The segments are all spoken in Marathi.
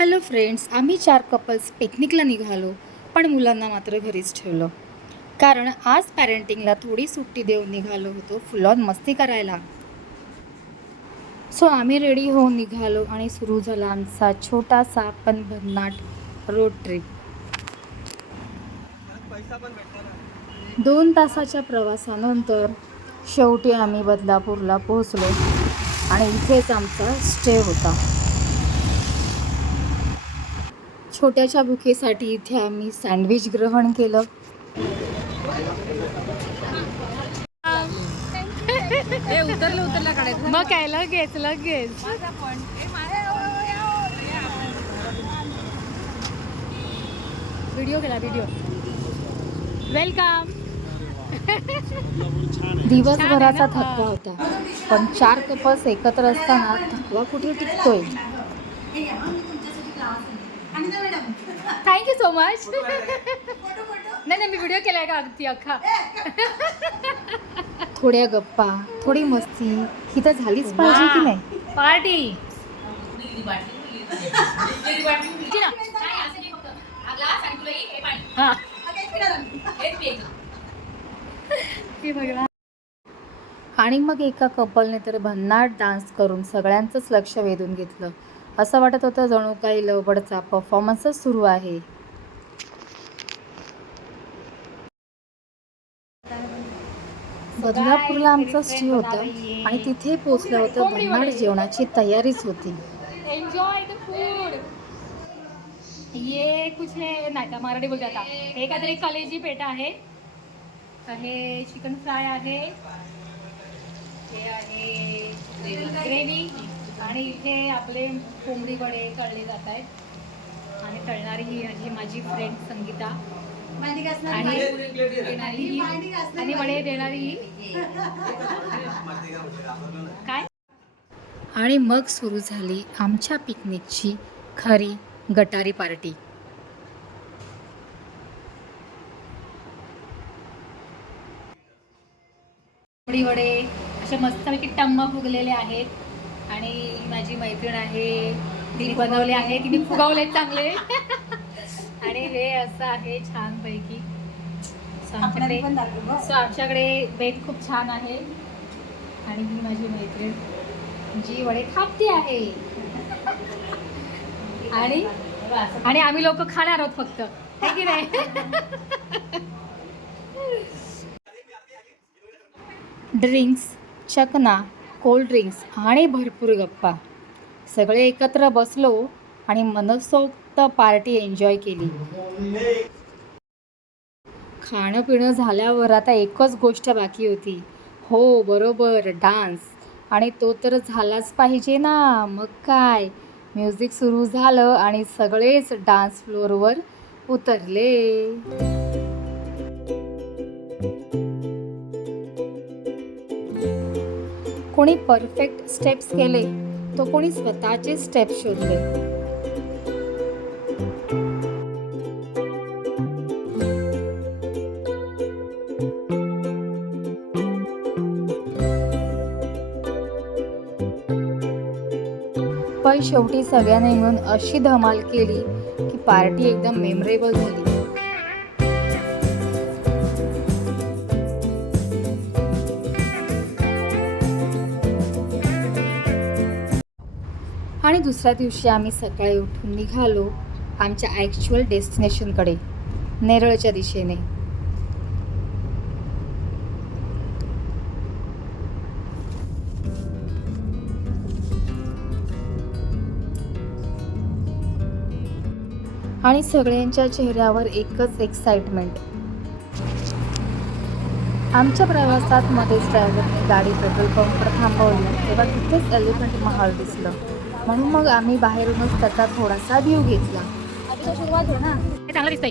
हॅलो फ्रेंड्स, आम्ही 4 कपल्स पिकनिकला निघालो, पण मुलांना मात्र घरीच ठेवलं. कारण आज पॅरेंटिंगला थोडी सुट्टी देऊन निघालो होतो फुल ऑन मस्ती करायला. सो आम्ही रेडी होऊन निघालो आणि सुरू झाला आमचा छोटासा पण भन्नाट रोड ट्रिप. 2 तासाच्या प्रवासानंतर शेवटी आम्ही बदलापूरला पोहोचलो आणि इथेच आमचा स्टे होता. छोट्याच्या भुकेसाठी इथे आम्ही सँडविच ग्रहण केलं. उतरला काढायचं. मग काय लगेच व्हिडिओ केला. वेलकम. दिवसभराचा थकवा होता, पण 4 कपल्स एकत्र असताना थकवा कुठे टिकतोय. Thank you so much. नाही मी व्हिडिओ केलाय का अगदी अख्खा. थोड्या गप्पा, थोडी मस्ती ही तर झालीच पाहिजे की नाही. पार्टी आणि मग एका कपलने तर भन्नाट डान्स करून सगळ्यांचंच लक्ष वेधून घेतलं. असं वाटत होतं जणू काही लवबडचा परफॉर्मन्सच सुरू आहे. बदलापूरला आमचा स्टे होता आणि तिथे पोचलं होतं भन्नाट जेवणाची तयारीच होती. Enjoy the food. ये कुछ है नाही का मराठी बोलते आता. हे काहीतरी कलेजी पेटा आहे, हे चिकन फ्राय आहे, हे आहे ग्रेव्ही आणि इथे आपले कोंबडी वडे तळले जात आहेत आणि तळणारी ही माझी फ्रेंड संगीता आणि वडे देणारी काय. आणि मग सुरू झाली आमच्या पिकनिकची खरी गटारी पार्टी. कोंबडी वडे असे मस्तपैकी टम्म फुगलेले आहेत आणि माझी मैत्रीण आहे, तिने बनवले आहे, तिने फुगवले चांगले. आणि हे असं आहे छानपैकी. आमच्याकडे बेत खूप छान आहे आणि ही माझी मैत्रीण जी वडे थापते आहे आणि आम्ही लोक खाणार आहोत फक्त, है की नाही. ड्रिंक्स, चकना, कोल्ड ड्रिंक्स आणि भरपूर गप्पा. सगळे एकत्र बसलो आणि मनसोक्त पार्टी एन्जॉय केली. खाणं पिणं झाल्यावर आता एकच गोष्ट बाकी होती. हो बरोबर, डान्स. आणि तो तर झालाच पाहिजे ना. मग काय, म्युझिक सुरू झालं आणि सगळेच डान्स फ्लोअरवर उतरले. कोणी परफेक्ट स्टेप्स केले, तो कोणी स्वतःचे स्टेप्स शोधले. पण शेवटी सगळ्यांनी मिळून अशी धमाल केली की पार्टी एकदम मेमरेबल झाली. आणि दुसऱ्या दिवशी आम्ही सकाळी उठून निघालो आमच्या ॲक्च्युअल डेस्टिनेशनकडे, नेरळच्या दिशेने. आणि सगळ्यांच्या चेहऱ्यावर एकच एक्साइटमेंट. आमच्या प्रवासात मध्येच ड्रायव्हरने गाडी पेट्रोल पंपवर थांबवली तेव्हा तिथेच एलिफंट महल दिसलं, म्हणून मग आम्ही बाहेरूनच त्याचा थोडासा व्ह्यू घेतला. सुरुवात आहे ना, चांगलं दिसतंय.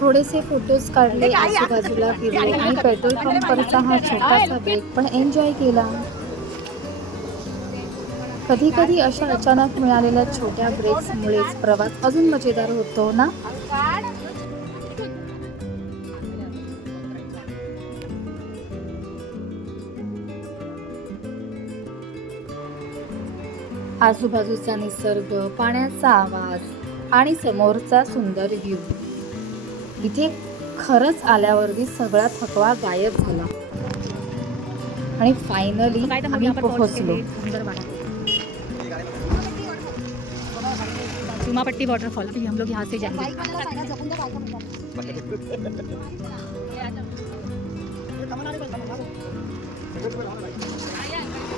थोडेसे फोटोज काढले, आजूबाजूला फिरले आणि पेट्रोल पंपवरचा हा छोटासा ब्रेक पण एन्जॉय केला. कधी कधी अशा अचानक मिळालेल्या छोट्या ब्रेक्समुळेच प्रवास अजून मजेदार होतो ना. आजूबाजूचा निसर्ग, पाण्याचा आवाज आणि समोरचा सुंदर व्ह्यू. इथे खरंच आल्यावरती सगळा थकवा गायब झाला आणि फायनली आम्ही पोहोचलो. चुमापट्टी वाटरफॉल, अभी हम लोग यहाँ से जाएंगे.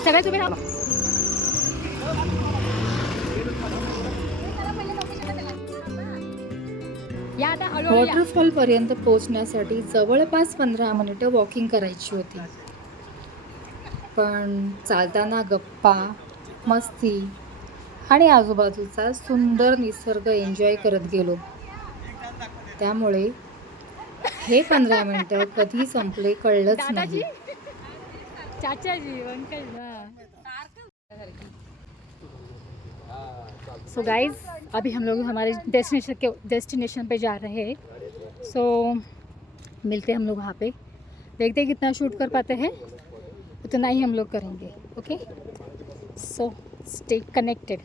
सगळ्याच उभे राहा. या आता हळूहळू या. वॉटरफॉल पर्यंत पोहोचण्यासाठी जवळपास 15 मिनिटं वॉकिंग करायची होती. पण चालताना गप्पा, मस्ती आणि आजूबाजूचा सुंदर निसर्ग एन्जॉय करत गेलो. त्यामुळे हे 15 मिनिटं कधी संपले कळलंच दादाजी, नाही. चाचाजी, अंकल. सो गाइज, अभी हम लोग हमारे डेस्टिनेशन पे जा रहे हैं. सो मिलते हैं हम लोग वहाँ पे. देखते हैं कितना शूट कर पाते हैं, उतना ही हम लोग करेंगे. Okay, so stay connected.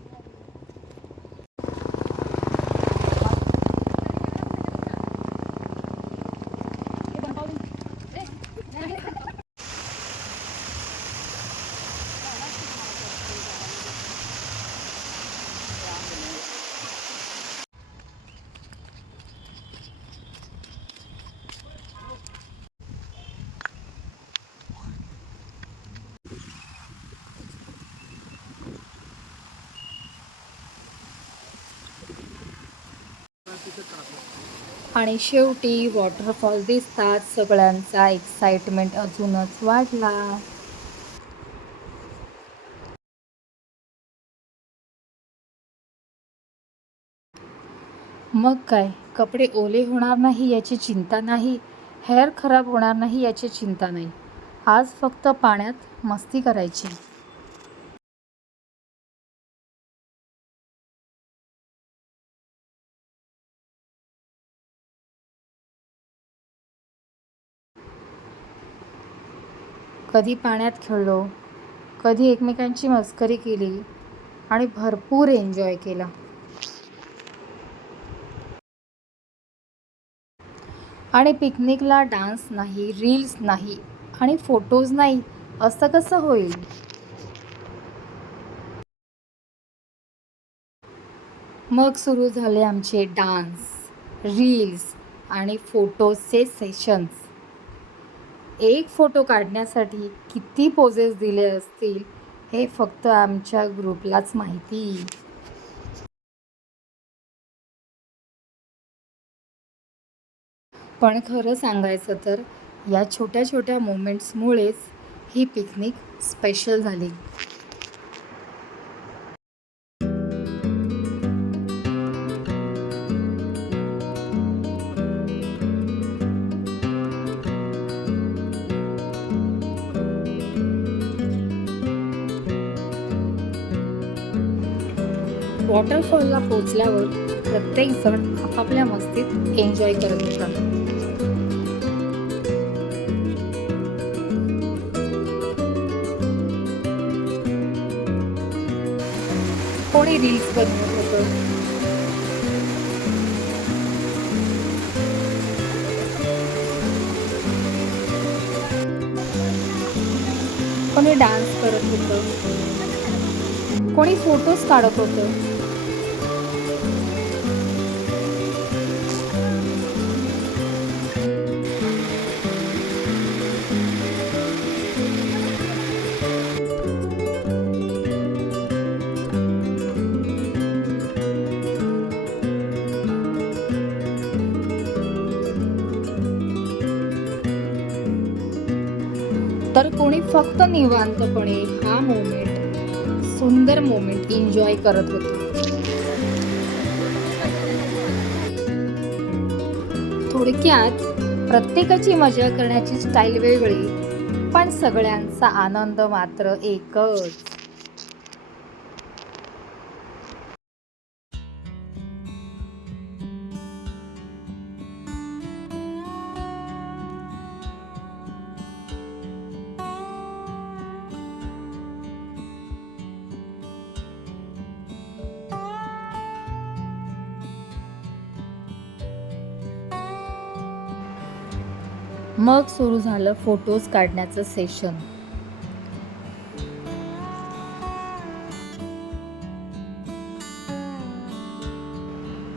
आणि शेवटी वॉटरफॉल दिसतात सगळ्यांचा एक्साइटमेंट अजूनच वाढला. मग काय, कपडे ओले होणार नाही याची चिंता नाही, हेअर खराब होणार नाही याची चिंता नाही. आज फक्त पाण्यात मस्ती करायची. कधी पाण्यात खेळलो, कधी एकमेकांची मस्करी केली आणि भरपूर एन्जॉय केला. आणि पिकनिकला डान्स नाही, रील्स नाही आणि फोटोज नाही असं कसं होईल? मग सुरू झाले आमचे डान्स, रील्स आणि फोटोजचे सेशन्स. एक फोटो काढण्यासाठी किती पोजेस दिले असतील हे फक्त आमच्या ग्रुपलाच माहिती. पण खरं सांगायचं तर या छोट्या छोट्या मोमेंट्समुळेच ही पिकनिक स्पेशल झाली. वॉटरफॉलला पोचल्यावर प्रत्येकजण आपापल्या मस्तीत एन्जॉय करत होता. कोणी रील्स बनवत होतं, कोणी डान्स करत होतं, कोणी फोटोज काढत होतं. तर कोणी फक्त निवांतपणे हा मोमेंट, सुंदर मोमेंट एन्जॉय करत होते. थोडक्यात प्रत्येकाची मजा करण्याची स्टाईल वेगळी, पण सगळ्यांचा आनंद मात्र एकच. मग सुरू झालं फोटोज काढण्याचं सेशन.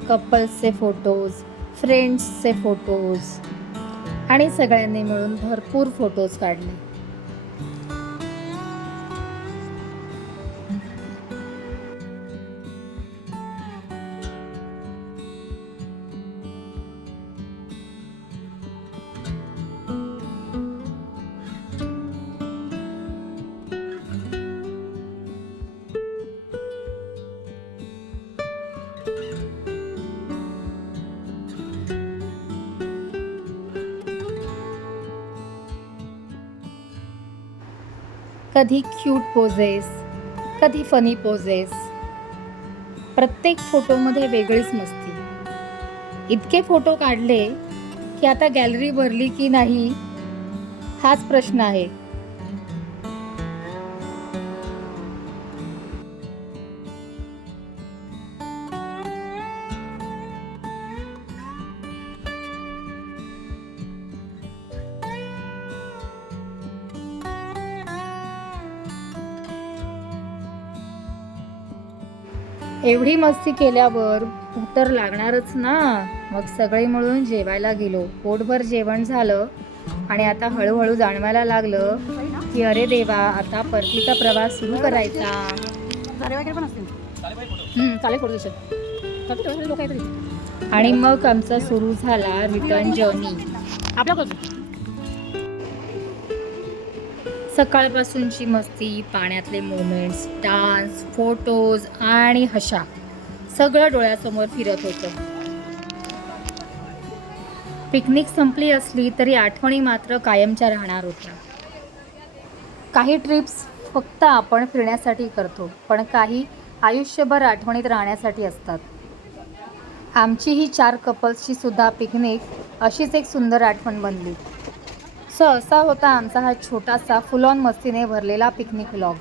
कपल्सचे फोटोज, फ्रेंड्सचे फोटोज आणि सगळ्यांनी मिळून भरपूर फोटोज काढले. कधी क्यूट पोजेस, कधी फनी पोजेस. प्रत्येक फोटोमध्ये वेगळीच मस्ती. इतके फोटो काढले की आता गॅलरी भरली की नाही हाच प्रश्न आहे. एवढी मस्ती केल्यावर भूक तर लागणारच ना. मग सगळे मिळून जेवायला गेलो. पोटभर जेवण झालं आणि आता हळूहळू जाणवायला लागलं की अरे देवा, आता परतीचा प्रवास सुरू करायचा. आणि मग आमचा सुरू झाला रिटर्न जर्नी. सकाळपासूनची मस्ती, पाण्यातले मोमेंट्स, डान्स, फोटोज आणि हशा सगळं डोळ्यासमोर फिरत होतं. पिकनिक संपली असली तरी आठवणी मात्र कायमच्या राहणार होत्या. काही ट्रिप्स फक्त आपण फिरण्यासाठी करतो, पण काही आयुष्यभर आठवणीत राहण्यासाठी असतात. आमची ही 4 कपल्सची सुद्धा पिकनिक अशीच एक सुंदर आठवण बनली. सो असा होता आमचा हा छोटासा फुल ऑन मस्तीने भरलेला पिकनिक व्लॉग.